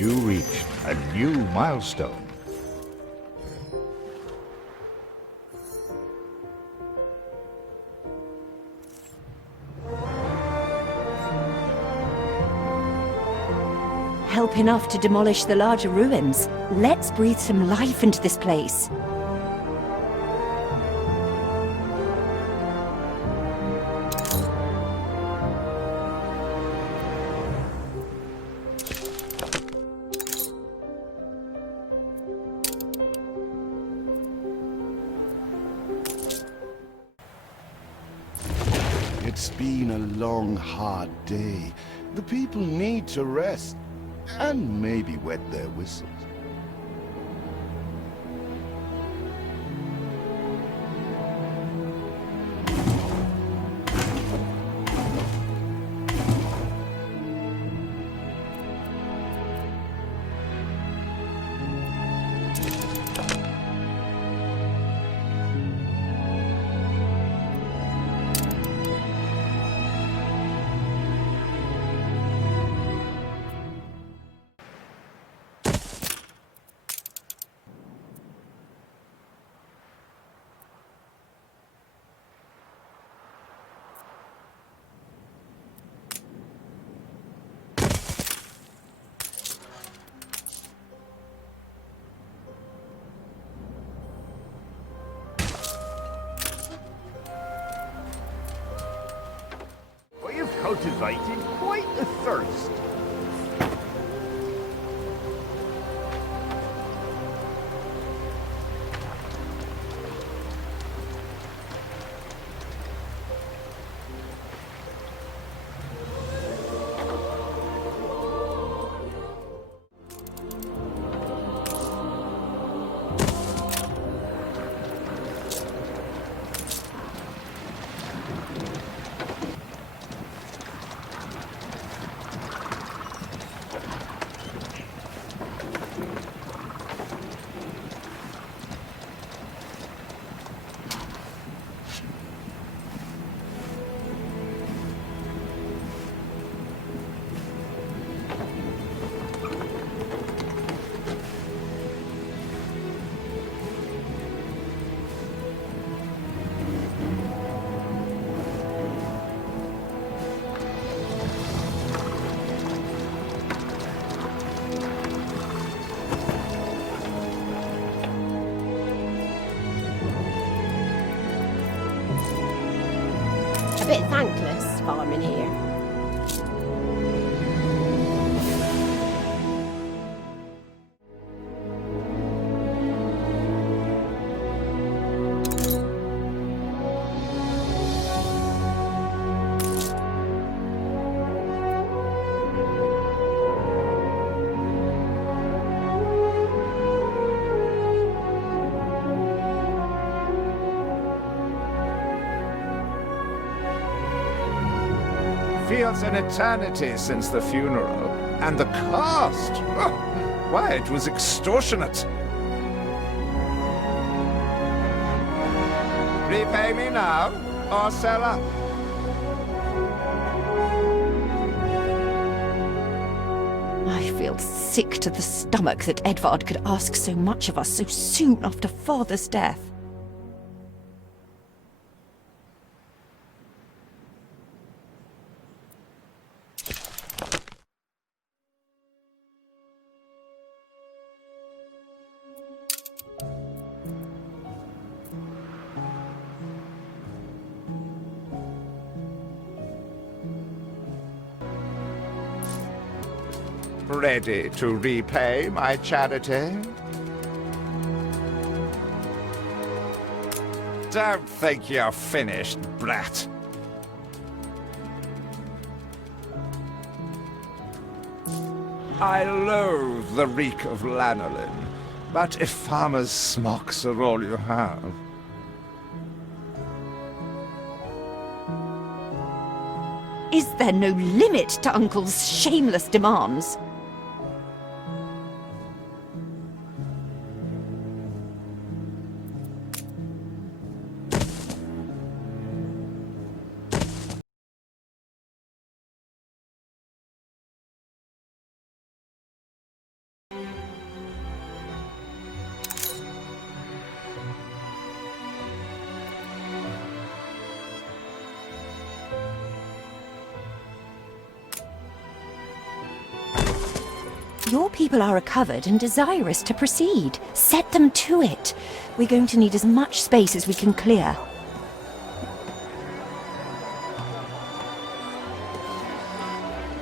You reached a new milestone. Help enough to demolish the larger ruins. Let's breathe some life into this place. It's been a long, hard day. The people need to rest. And maybe wet their whistles. Cultivated quite a thirst. A bit thankless farming here. Feels an eternity since the funeral, and the cost! Oh, why, it was extortionate. Repay me now, or sell up. I feel sick to the stomach that Edvard could ask so much of us so soon after father's death. Ready to repay my charity? Don't think you're finished, brat. I loathe the reek of lanolin, but if farmers' smocks are all you have... Is there no limit to Uncle's shameless demands? Your people are recovered and desirous to proceed. Set them to it. We're going to need as much space as we can clear.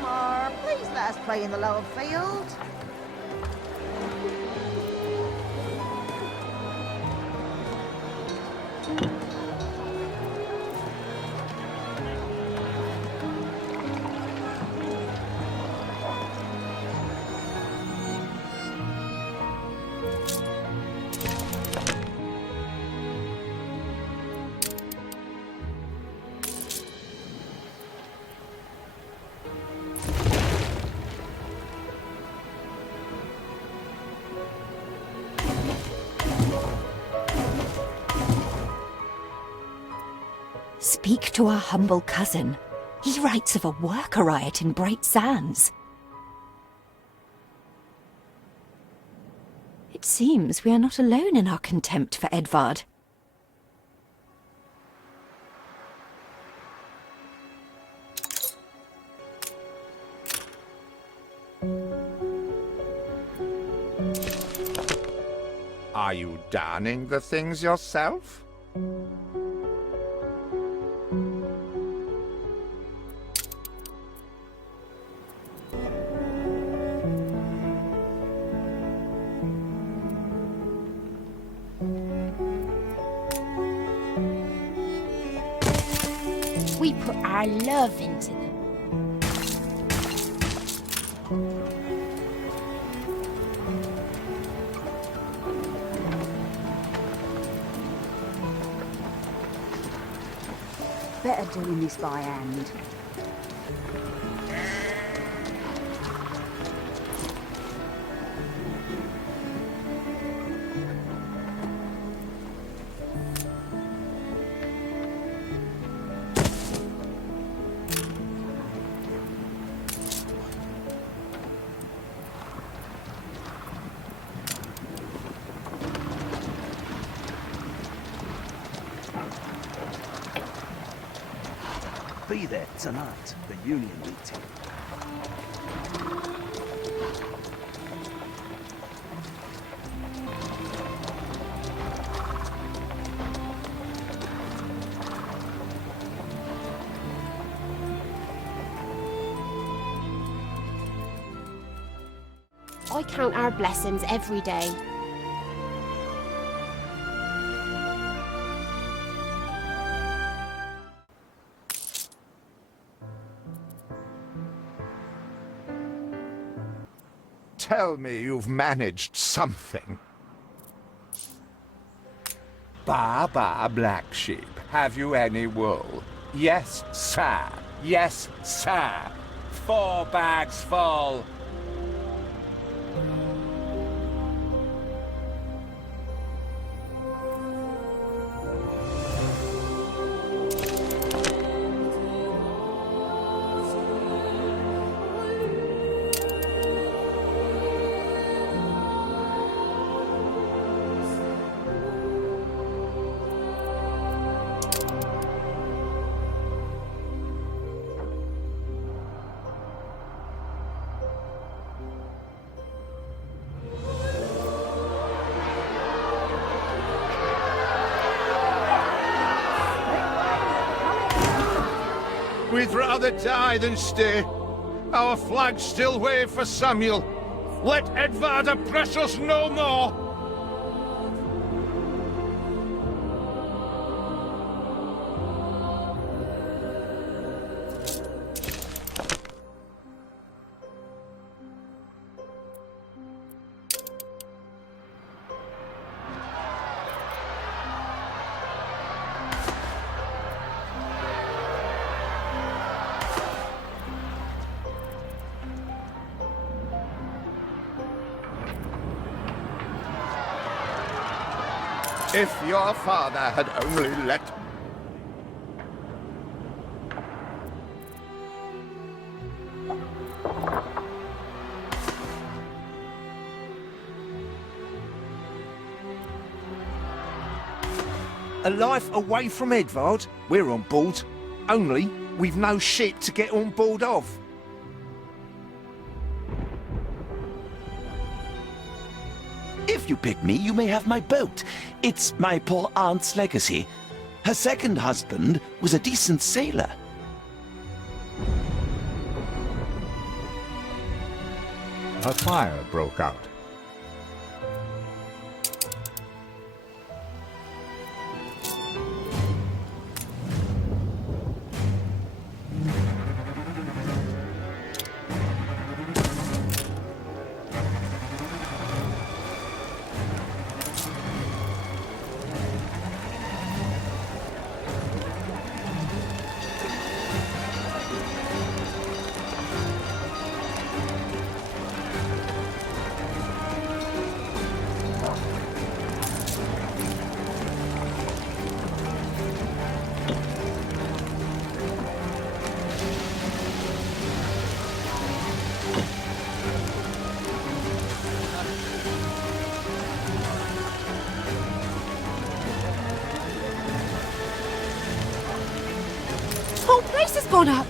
Mar, please let us play in the lower field. Speak to our humble cousin. He writes of a worker riot in Bright Sands. It seems we are not alone in our contempt for Edvard. Are you darning the things yourself? We put our love into them. Better doing this by hand. Be there tonight, the union meeting. I count our blessings every day. Tell me you've managed something. Ba ba, black sheep, have you any wool? Yes, sir. Yes, sir. 4 bags full. We'd rather die than stay. Our flags still wave for Samuel. Let Edvard oppress us no more. If your father had only let... A life away from Edvard? We're on board. Only, we've no ship to get on board of. If you pick me, you may have my boat. It's my poor aunt's legacy. Her second husband was a decent sailor. A fire broke out. Whole place has gone up.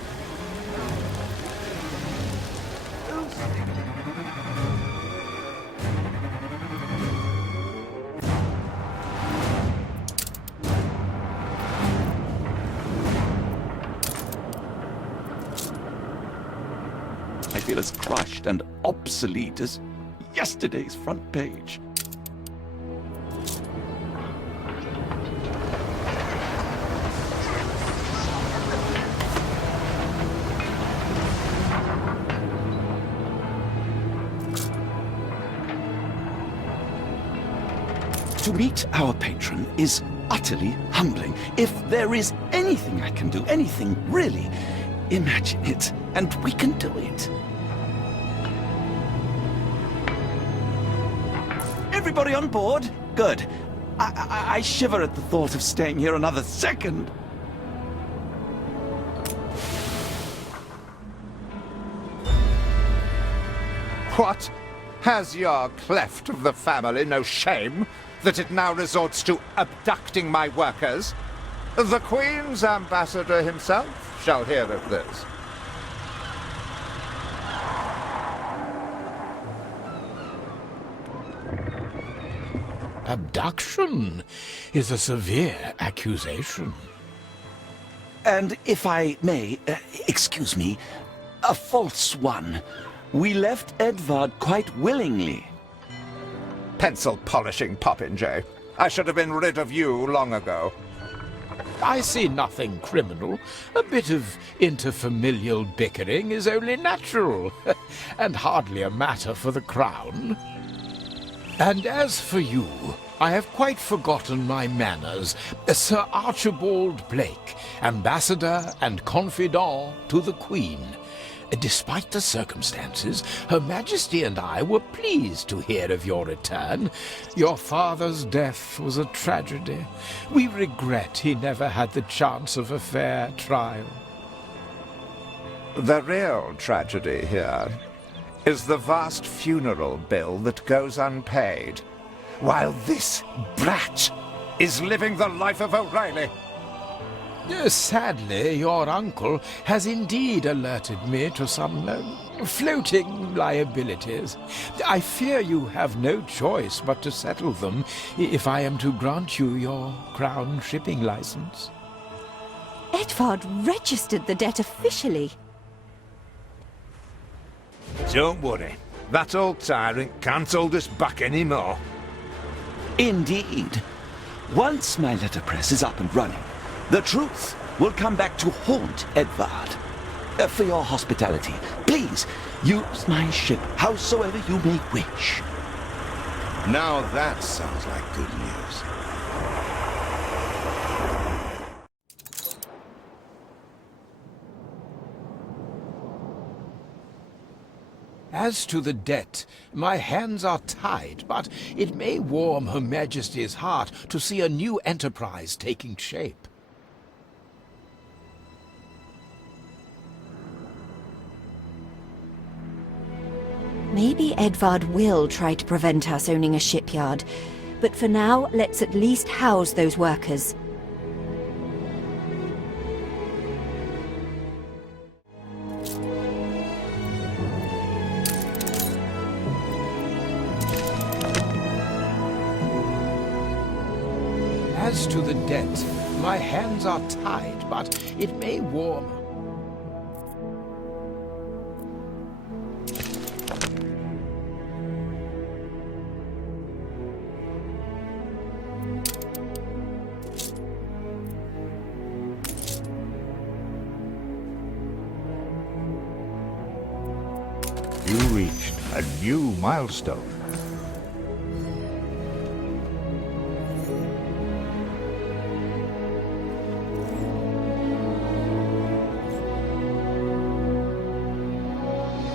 I feel as crushed and obsolete as yesterday's front page. To meet our patron is utterly humbling. If there is anything I can do, anything really, imagine it, and we can do it. Everybody on board? Good. I shiver at the thought of staying here another second. What? Has your cleft of the family no shame that it now resorts to abducting my workers? The Queen's ambassador himself shall hear of this. Abduction is a severe accusation. And if I may, excuse me, a false one. We left Edvard quite willingly. Pencil polishing popinjay. I should have been rid of you long ago. I see nothing criminal. A bit of interfamilial bickering is only natural, and hardly a matter for the crown. And as for you, I have quite forgotten my manners. Sir Archibald Blake, ambassador and confidant to the Queen. Despite the circumstances, Her Majesty and I were pleased to hear of your return. Your father's death was a tragedy. We regret he never had the chance of a fair trial. The real tragedy here is the vast funeral bill that goes unpaid, while this brat is living the life of O'Reilly. Sadly, your uncle has indeed alerted me to some floating liabilities. I fear you have no choice but to settle them if I am to grant you your crown shipping license. Edvard registered the debt officially. Don't worry. That old tyrant can't hold us back anymore. Indeed. Once my letterpress is up and running, the truth will come back to haunt Edvard. For your hospitality, please use my ship howsoever you may wish. Now that sounds like good news. As to the debt, my hands are tied, but it may warm Her Majesty's heart to see a new enterprise taking shape. Maybe Edvard will try to prevent us owning a shipyard, but for now, let's at least house those workers. As to the debt, my hands are tied, but it may warm. You reached a new milestone.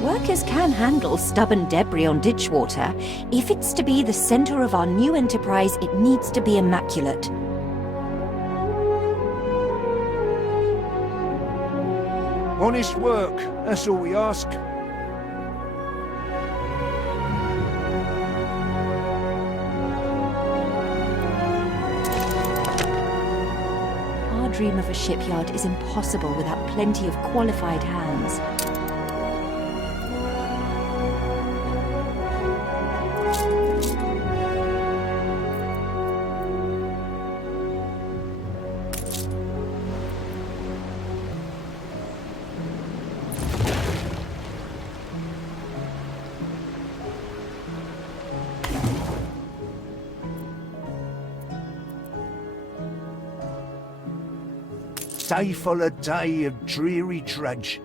Workers can handle stubborn debris on ditch water. If it's to be the center of our new enterprise, it needs to be immaculate. Honest work, that's all we ask. Our dream of a shipyard is impossible without plenty of qualified hands. Day full of day of dreary trudge.